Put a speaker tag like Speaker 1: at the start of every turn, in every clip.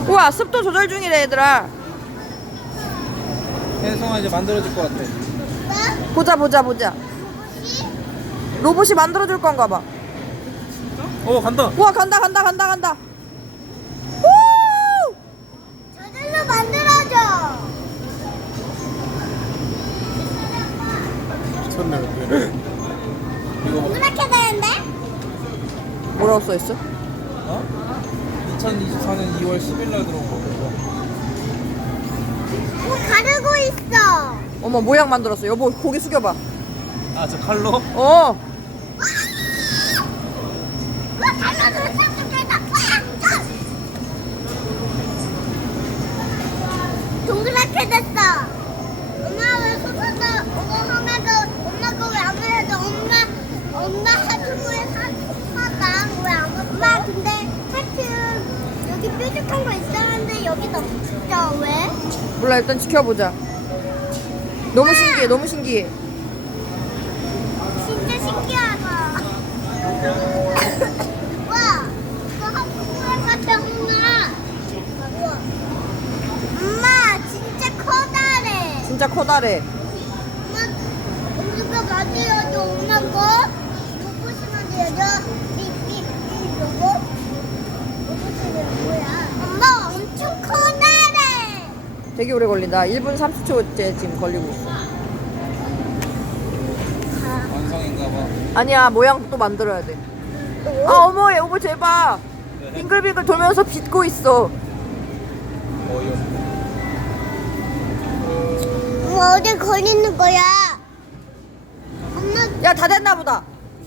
Speaker 1: 우와, 습도 조절 중이래 얘들아.
Speaker 2: 혜성아 이제 만들어질 것 같아.
Speaker 1: 보자 보자 보자. 로봇이 만들어줄 건가 봐.
Speaker 2: 간다.
Speaker 1: 우와, 간다 간다 간다 간다. 우!
Speaker 3: 저절로 만들어줘.
Speaker 2: 미쳤네 근데. 이거
Speaker 3: 그렇게 되는데?
Speaker 1: 뭐라고 써있어?
Speaker 2: 2024년 2월 10일 날 들어온 거.
Speaker 3: 가르고 있어.
Speaker 1: 어머, 모양 만들었어. 여보, 고개 숙여봐.
Speaker 2: 저 칼로?
Speaker 1: 어.
Speaker 3: 동그랗게 됐어. 엄마 왜 소파가 하나도 엄마가 왜 안 해도 엄마 하트부에 사다 왜안 먹어? 엄마 근데 하트 여기 뾰족한 거 있었는데 여기도 없죠 왜?
Speaker 1: 몰라, 일단 지켜보자. 너무 신기해, 너무 신기해.
Speaker 3: 진짜 신기하다. 와, 이거 하트부에 같아 엄마. 엄마 진짜 커다래.
Speaker 1: 진짜 커다래.
Speaker 3: 엄마 우리가 만들어줘 엄마 거. 로봇이 만들어줘. 이 로봇. 로봇이 뭐야? 엄마 엄청 커다래.
Speaker 1: 되게 오래 걸린다. 1분 30초째 지금 걸리고 있어.
Speaker 2: 완성인가 봐.
Speaker 1: 아니야, 모양 또 만들어야 돼. 아, 어머, 여보 제발. 빙글빙글 돌면서 빗고 있어.
Speaker 2: 어이없네.
Speaker 3: 엄마 어디 걸리는 거야? 엄마
Speaker 1: 야, 다 됐나 보다.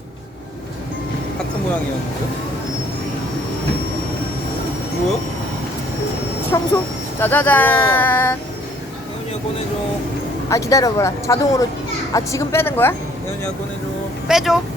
Speaker 2: 하트 모양이었는데? 뭐야?
Speaker 1: 청소. 짜자잔.
Speaker 2: 혜연이가 꺼내줘.
Speaker 1: 아, 기다려봐라. 자동으로. 아, 지금 빼는 거야?
Speaker 2: 혜연이가 꺼내줘.
Speaker 1: 빼줘.